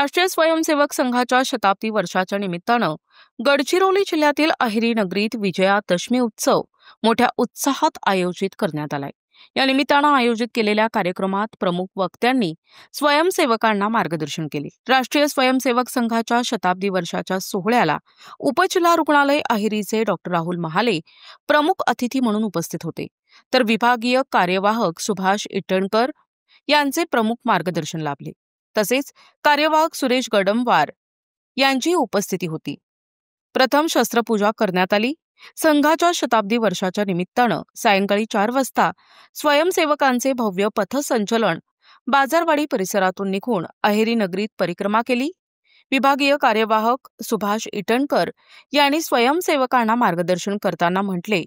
राष्ट्रीय स्वयंसेवक संघाच्या शताब्दी वर्षाच्या निमित्तानं गडचिरोली जिल्ह्यातील अहेरी नगरीत विजयादशमी उत्सव मोठ्या उत्साहात आयोजित करण्यात आलाय। या निमित्तानं आयोजित केलेल्या कार्यक्रमात प्रमुख वक्त्यांनी स्वयंसेवकांना मार्गदर्शन केले। राष्ट्रीय स्वयंसेवक संघाच्या शताब्दी वर्षाच्या सोहळ्याला उपजिल्हा रुग्णालय अहेरीचे डॉक्टर राहुल महाले प्रमुख अतिथी म्हणून उपस्थित होते, तर विभागीय कार्यवाहक सुभाष इटणकर यांचे प्रमुख मार्गदर्शन लाभले। तसेच कार्यवाहक सुरेश गडमवार यांची उपस्थिती होती। प्रथम शस्त्रपूजा करण्यात आली। संघाच्या शताब्दी वर्षाच्या निमित्तानं सायंकाळी 4 वाजता स्वयंसेवकांचे भव्य पथसंचलन बाजारवाडी परिसरातून निघून अहेरी नगरीत परिक्रमा केली। विभागीय कार्यवाहक सुभाष इटणकर यांनी स्वयंसेवकांना मार्गदर्शन करताना म्हटले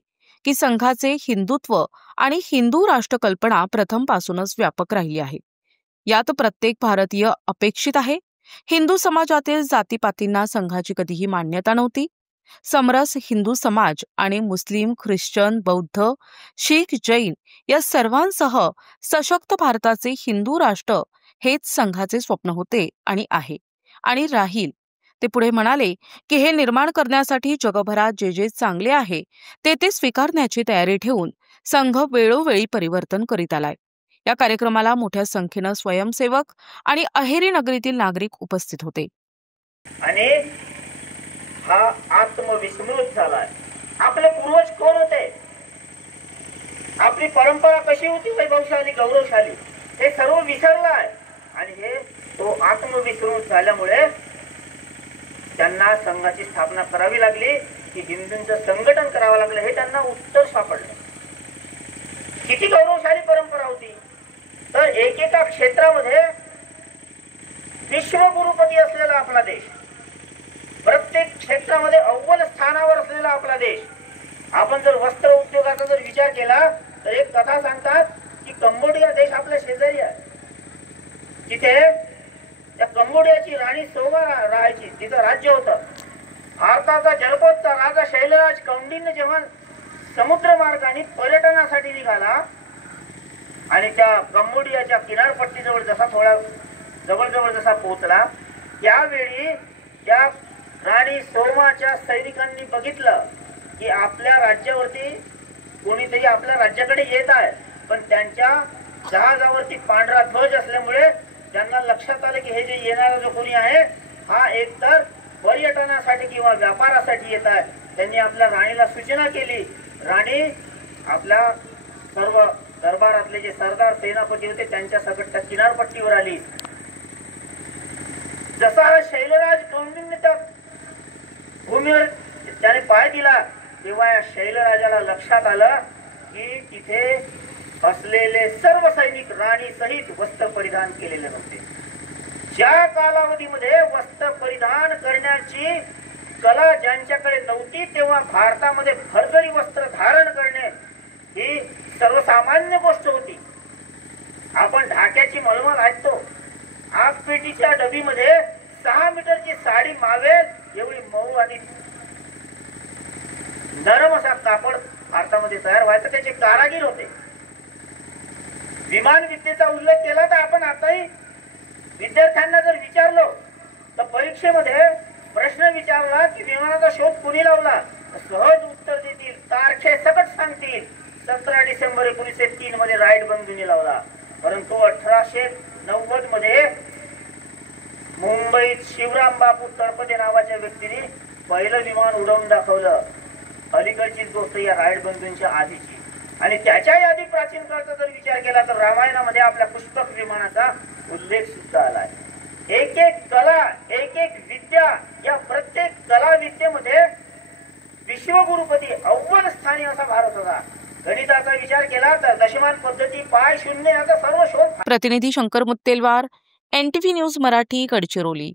की संघाचे हिंदुत्व आणि हिंदू राष्ट्रकल्पना प्रथमपासूनच व्यापक राहिली आहे। यात प्रत्येक भारतीय अपेक्षित आहे। हिंदू समाजातील जातीपातींना संघाची कधीही मान्यता नव्हती। समरस हिंदू समाज आणि मुस्लिम, ख्रिश्चन, बौद्ध, शीख, जैन या सर्वांसह सशक्त भारताचे हिंदू राष्ट्र हेच संघाचे स्वप्न होते आणि आहे आणि राहील। ते पुढे म्हणाले की हे निर्माण करण्यासाठी जगभरात जे जे चांगले आहे ते स्वीकारण्याची तयारी ठेवून संघ वेळोवेळी परिवर्तन करीत आलाय। या कार्यक्रमाला मोठ्या संख्येने स्वयंसेवक आणि अहेरी नगरीतील नागरिक उपस्थित होते। आणि हा आत्मविस्मृत झालाय। आपले पूर्वज कोण होते, आपली परंपरा कशी होती, वैभवशाली, गौरवशाली, हे सर्व विसरलाय। आणि हे तो आत्मविस्मृत झाल्यामुळे त्यांना संघाची स्थापना करावी लागली की हिंदूंचं संघटन करावं लागलं, हे त्यांना उत्तर सापडलं। किती गौरवशाली परंपरा होती, तर एकेका क्षेत्रामध्ये विश्वगुरुपती असलेला आपला देश, प्रत्येक क्षेत्रामध्ये अव्वल स्थानावर असलेला आपला देश। आपण जर वस्त्र उद्योगाचा जर विचार केला तर एक कथा सांगतात की कंबोडिया देश आपल्या शेजारी आहे। तिथे त्या कंबोडियाची राणी सोवा राहायची, तिचं राज्य होतं। भारताचा जलपोतचा राजा शैलराज कौंडिन्य जेव्हा समुद्र मार्गाने पर्यटनासाठी निघाला आणि त्या कंबोडियाच्या किनारपट्टीजवळ जवळ जसा पोहोचला, त्यावेळी त्या राणी सोमाच्या सैनिकांनी बघितलं की आपल्या राज्यावरती कोणीतरी आपल्या राज्याकडे येत आहे, पण त्यांच्या जहाजावरती पांढरा ध्वज असल्यामुळे त्यांना लक्षात आलं की हे जे येणारा जो कोणी आहे हा एकतर पर्यटनासाठी किंवा व्यापारासाठी येत आहे। त्यांनी आपल्या राणीला सूचना केली। राणी आपल्या सर्व दरबारातले जे सरदार सेनापती होते त्यांच्या सकट किनारपट्टीवर आली। जसा शैलराज कौंडिन्य त्या भूमीवर त्याने पाय दिला तेव्हा या शैलराजाला लक्षात आलं की तिथे असलेले सर्व सैनिक राणी सहित वस्त्र परिधान केलेले नव्हते। ज्या कालावधीमध्ये वस्त्र परिधान करण्याची कला ज्यांच्याकडे नव्हती तेव्हा भारतामध्ये भरजरी वस्त्र धारण करणे ही सर्वसामान्य गोष्ट होती। आपण ढाक्याची मळमळ ऐकतो, आगपेटीच्या डबीमध्ये 6 मीटरची साडी मावेल एवढी मऊ आणि नरम असा कापड भारतामध्ये तयार व्हायचा, त्याचे कारागीर होते। विमान विद्येचा उल्लेख केला तर आपण आताही विद्यार्थ्यांना जर विचारलो तर परीक्षेमध्ये प्रश्न विचारला की विमानाचा शोध कोणी लावला, सहज उत्तर देतील, तारखे सकट सांगतील। 17 डिसेंबर 1903 मध्ये राईट बंधूंनी लावला, परंतु 1890 मध्ये मुंबईत शिवराम बापू तळपदे नावाच्या व्यक्तीने पहिलं विमान उडवून दाखवलं। अलीकडचीच गोष्ट या राईट बंधूंच्या आधीची। आणि त्याच्याही आधी प्राचीन काळाचा जर विचार केला तर रामायणामध्ये आपल्या पुष्पक विमानाचा उल्लेख सुद्धा आलाय। एक एक कला, एक एक विद्या, या प्रत्येक कला विद्येमध्ये विश्वगुरुपती अव्वल स्थानी असा भारत होता। गणिताचा विचार केला तर दशमान पद्धती, पाय शून्य याचा सर्व शोध। प्रतिनिधी शंकर मुत्तेलवार, NTV न्यूज मराठी, गडचिरोली।